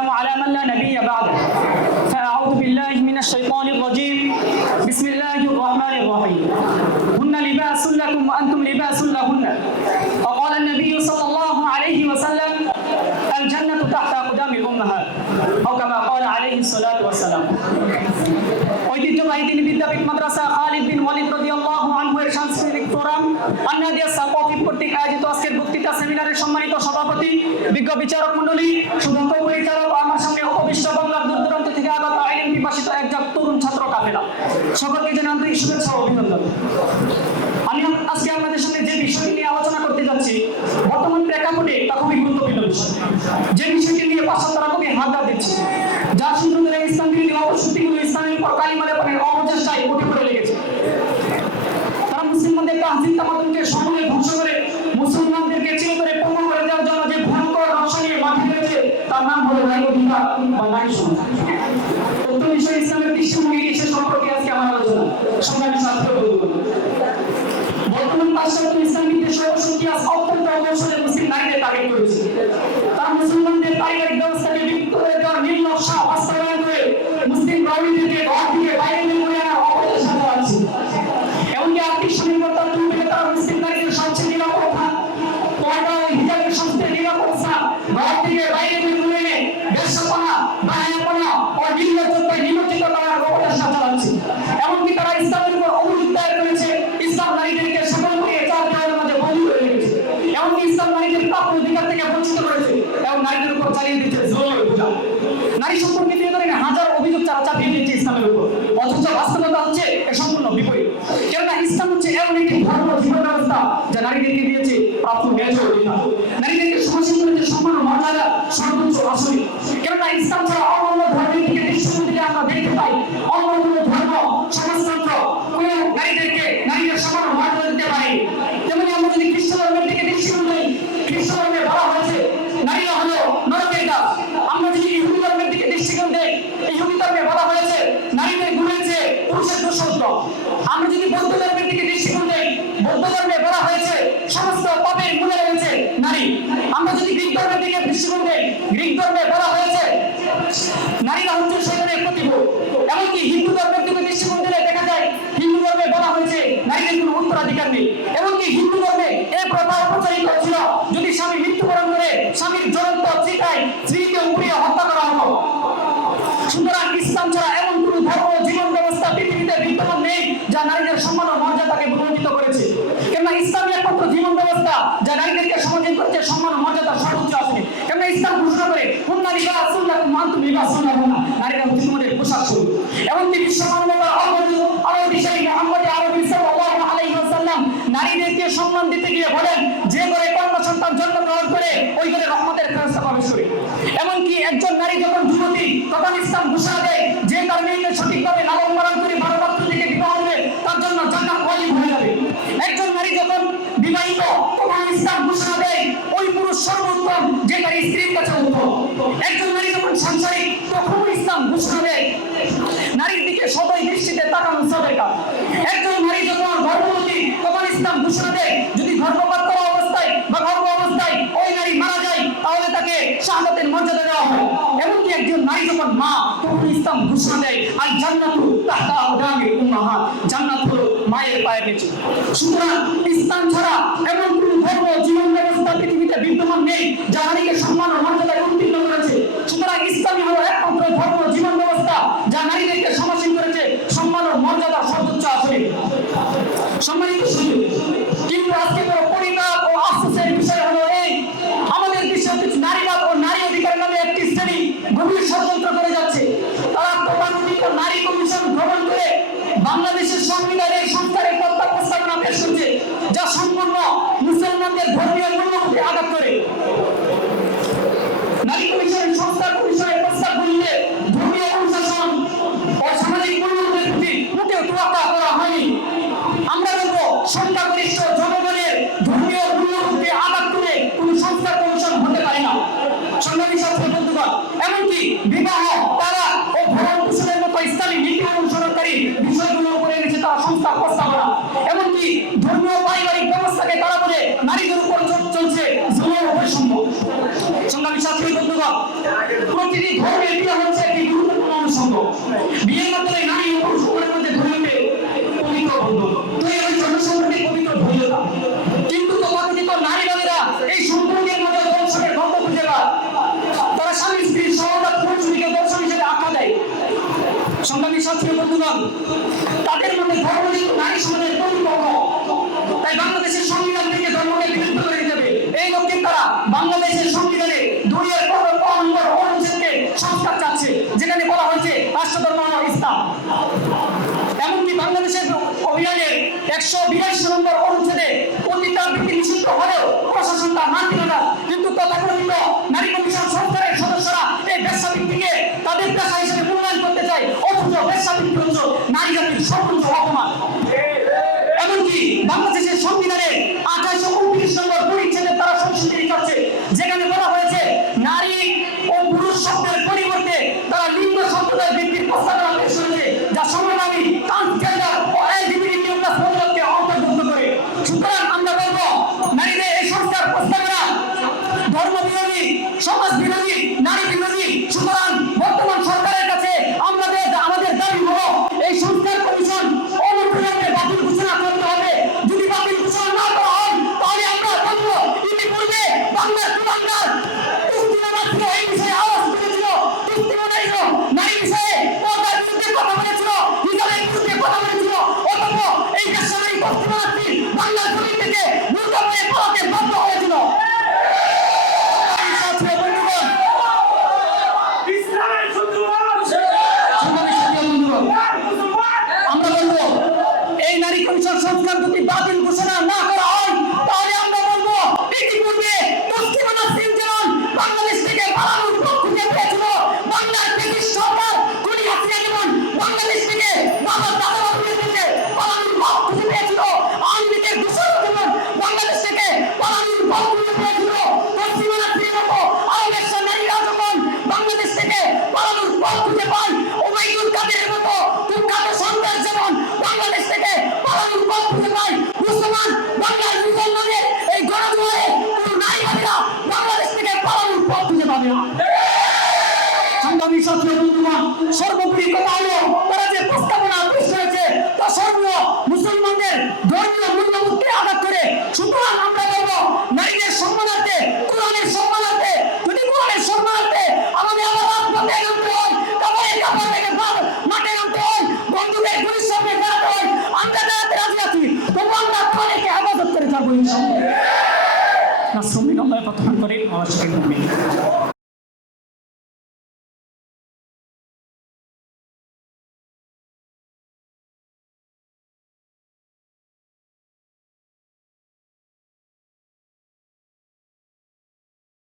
والسلام على من لا نبي بعده فأعوذ بالله من الشيطان الرجيم بسم الله الرحمن الرحيم هن لباس لكم وأنتم لباس لهن وقال النبي صلى الله عليه وسلم الجنة تحت أقدام الأمهات أو كما قال عليه الصلاة والسلام ঐতিহ্যবাহী তিনি বিদ্যাপীঠ মাদ্রাসা খালিদ বিন ওয়ালিদ রাদিয়াল্লাহু আনহু এর সাংস্কৃতিক ফোরাম আন্নাদিয়া সাকফি কর্তৃক আয়োজিত আজকের বক্তৃতা সেমিনারের সম্মানিত সভাপতি বিজ্ঞ বিচারক মণ্ডলী সুদক্ষ কাফেলা সকলকে জানাই আন্তরিক শুভেচ্ছা অভিনন্দন। আমি আজকে আপনাদের সামনে যে বিষয়টি নিয়ে আলোচনা করতে যাচ্ছি, বর্তমান প্রেক্ষাপটে তা খুবই গুরুত্বপূর্ণ বিষয়। যে বিষয়টি নিয়ে পাশ্চাত্যরা খুবই হাতদার দিচ্ছে যার ধরে ইসলাম বিরোধী অপশক্তিগুলো ইসলামের পর কালিমারে পরে অপচেষ্টায় উঠে পড়ে লেগেছে। তারা মুসলমানদের তাহজিব তামাদুনকে পাশ্চাত্য ইসলামিক দেশ আজ অত্যন্ত অবসরে মুসলিম নারীদের টার্গেট করেছে। তারা মুসলমানদের পারিবারিক ব্যবস্থাকে দেওয়ার নীল বাস্তবায়ন করে মুসলিম প্রবীণদেরকে ঘর থেকে বাইরে বের করে আনার অপচেষ্টা চালাচ্ছে এমনকি আর্থিক স্বাধীনতার দূর থেকে তারা মুসলিম নারীদের সবচেয়ে নিরাপদ পর্দা ও হিজাবের সবচেয়ে নিরাপদ ঘর থেকে বাইরে বের নারী সম্পর্কে নিয়ে হাজার অভিযোগ চারা চাপিয়ে দিয়েছে ইসলামের উপর। অথচ বাস্তবতা হচ্ছে সম্পূর্ণ বিপরীত। কেননা ইসলাম হচ্ছে এমন একটি ধর্ম জীবন ব্যবস্থা যা নারীদেরকে দিয়েছে প্রাপ্য ন্যায্য অধিকার। নারীদেরকে সমাজ সম্মান মর্যাদা সর্বোচ্চ আসনে কেননা ইসলাম ছাড়া উত্তরাধিকার নেই। এমনকি হিন্দু ধর্মে এই প্রথা প্রচারিত ছিল। যদি স্বামী মৃত্যুবরণ করে স্বামীর জ্বলন্ত চিতায় স্ত্রীকে উপরিয়ে হত্যা করা হতো। সুতরাং ইসলাম ছাড়া এমন কোন ধর্ম জীবন ব্যবস্থা পৃথিবীতে বিদ্যমান নেই যা নারীদের সম্মান ও মর্যাদাকে প্রভাবিত করেছে। কেননা ইসলামের একমাত্র জীবন ব্যবস্থা যা নারীদেরকে সমাজীন করেছে সম্মান ও মর্যাদা সর্বোচ্চ আসনে। কেননা ইসলাম ঘোষণা করে কোন নারী বা আসুল্লাহ মান্তু বিবাহ সুন্নাহ সম্মান দিতে গিয়ে বলেন, যে ঘরে কন্যা সন্তান জন্মগ্রহণ করে, ওই ঘরে রহমতের ফেরস্তা পাবে শরীর এমনকি একজন নারী যখন যুবতী, তখন ইসলাম ঘোষণা দেয় যে তার মেয়েকে সঠিকভাবে লালন করে বারো পাত্র থেকে বিবাহ হবে, তার জন্য জান্নাত ওয়াজিব হয়ে যাবে। একজন নারী যখন বিবাহিত, তখন ইসলাম ঘোষণা মা তখন ইসলাম ঘোষণা দেয়। আর জান্নাতু আমাদের ধর্মীয় মূল্যবোধে আঘাত তাই বাংলাদেশের সংবিধান থেকে ধর্মকে বিলুপ্ত করে দিতে হবে। এই লক্ষ্যে তারা বাংলাদেশের সংবিধানে দুনিয়ার নম্বর অনুচ্ছেদকে সংস্কার চাচ্ছে, যেখানে বলা হয়েছে রাষ্ট্রধর্ম হল ইসলাম। এমনকি বাংলাদেশের অভিযানের একশো বিরাশি নম্বর অনুচ্ছেদে পতিতাবৃত্তি নিষিদ্ধ হলেও প্রশাসন তার মানতে things hey! Bye. নম্বরে প্রত্যাখ্যান করেন অস্বীকৃত